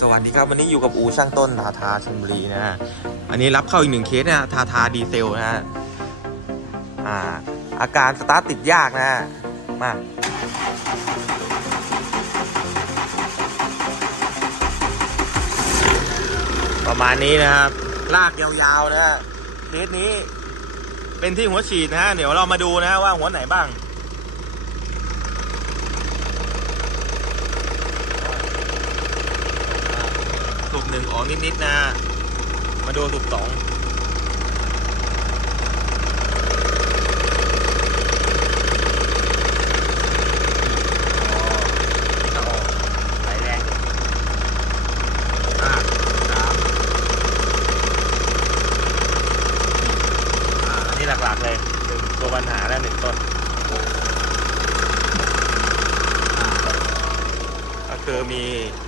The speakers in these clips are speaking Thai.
สวัสดีครับวันนี้อยู่กับอูช่างต้นทาทาชลบุรีนะฮะอันนี้รับเข้าอีกหนึ่งเคสนะฮะทาทาดีเซลนะฮะอ่าอาการสตาร์ทติดยากนะฮะมาประมาณนี้นะครับ ลากยาวๆนะฮะเคสนี้เป็นที่หัวฉีดนะฮะเดี๋ยวเรามาดูนะฮะว่าหัวไหนบ้าง สูบห นึ่งออกนิดๆนะ มาดูสูบสองอ๋อนี่ก็ออกไหลแรงอ่าสามอ่าอันนี้หลักๆเลยหนึ่งตัวปัญหาแล้วหนึ่งต้นอ่าก็คือมี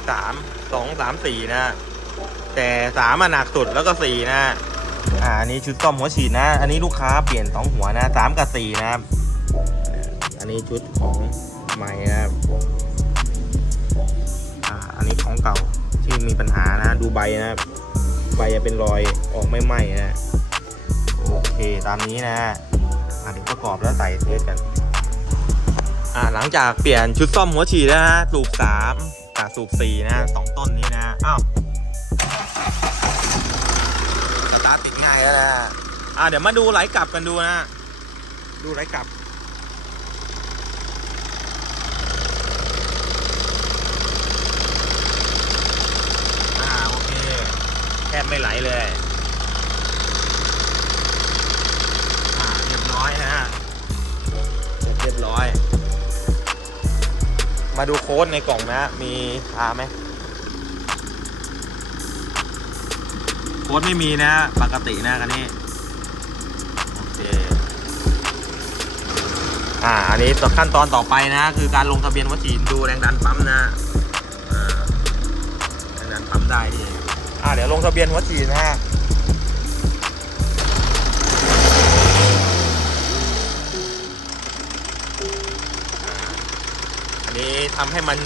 สามสองสามสี่นะ แต่สามอะหนักสุดแล้วก็สี่นะอ่าอันนี้ชุดซ่อมหัวฉีดนะ อันนี้ลูกค้าเปลี่ยนสองหัวนะสามกับสี่นะครับอันนี้ชุดของใหม่นะครับอ่าอันนี้ของเก่าที่มีปัญหานะ ดูใบนะครับใบจะเป็นรอยออกไม่ไหม้นะโอเคตามนี้นะอ่าเดี๋ยวประกอบแล้วใส่เทสกันอ่าหลังจากเปลี่ยนชุดซ่อมหัวฉีดนะฮะสูบสามกับสูบสี่นะสองต้นนี้นะอ้าว สตาร์ทติดง่ายแล้วนะอ่าเดี๋ยวมาดูไหลกลับกันดูนะ ดูไหลกลับ อ่าโอเค แทบไม่ไหลเลย อ่าเรียบร้อยนะฮะเสร็จเรียบร้อย มาดูโค้ดในกล่องนะ มีอาไหม โค้ดไม่มีนะปกตินะกันนี้ โอเค อ่า อันนี้ต่อขั้นตอนต่อไปนะ คือการลงทะเบียนวัคซีนดูแรงดันปั๊มนะอ่าแรงดันปั๊มได้ดีอ่าเดี๋ยวลงทะเบียนวัคซีนะฮะนี้ทำให้มัน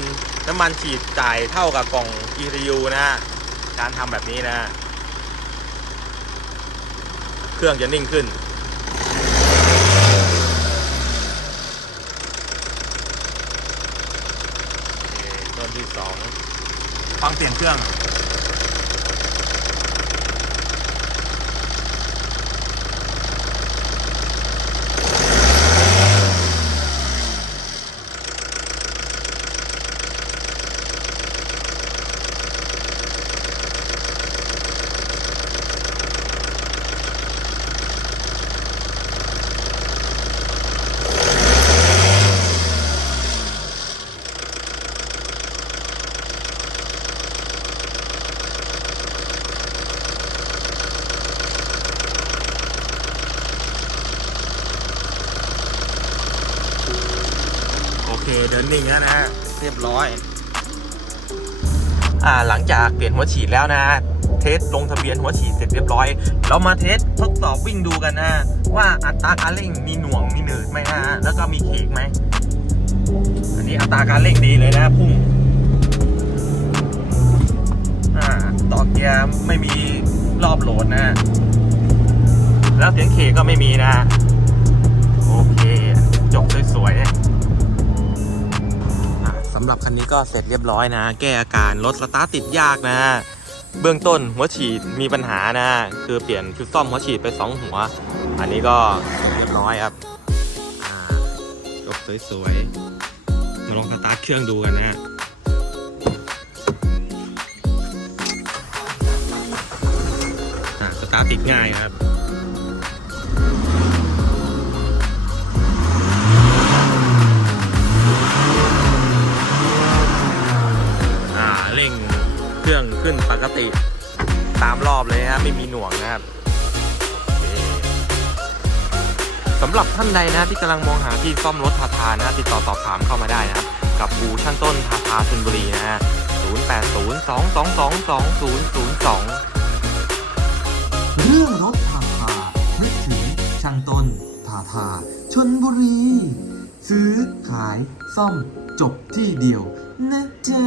น้ำมันฉีดจ่ายเท่ากับกล่อง ECU นะ การทำแบบนี้นะ เครื่องจะนิ่งขึ้น ต้นที่สองฟังเสียงเครื่อง เดินนิ่งแล้วนะฮะเรียบร้อย อ่าหลังจากเปลี่ยนหัวฉีดแล้วนะ เทสลงทะเบียนหัวฉีดเสร็จเรียบร้อย เรามาเทสทดสอบวิ่งดูกันนะ ว่าอัตราการเร่งมีหน่วงมีหนืดไหมนะฮะแล้วก็มีเขกไหมอันนี้อัตราการเร่งดีเลยนะพุ่งอ่าต่อเกียร์ไม่มีรอบโหลดนะแล้วเสียงเขกก็ไม่มีนะ โอเค จบสวยๆอะสำหรับคันนี้ก็เสร็จเรียบร้อยนะ แก้อาการรถสตาร์ทติดยากนะ เบื้องต้นหัวฉีดมีปัญหานะ คือเปลี่ยนชุดซ่อมหัวฉีดไป 2 หัว อันนี้ก็เรียบร้อยครับอ่าจบสวยๆมาลองสตาร์ทเครื่องดูกันนะสตาร์ทติดง่ายครับ รอบเลยครับไม่มีหน่วงนะครับสำหรับท่านใดนะที่กำลังมองหาที่ซ่อมรถทาทานะติดต่อสอบถามเข้ามาได้นะครับ กับอูช่างต้นทาทาชลบุรีนะฮะ0802222002 เรื่องรถทาทานึกถึงช่างต้นทาทาชนบุรี ซื้อขายซ่อมจบที่เดียวนะจ๊ะ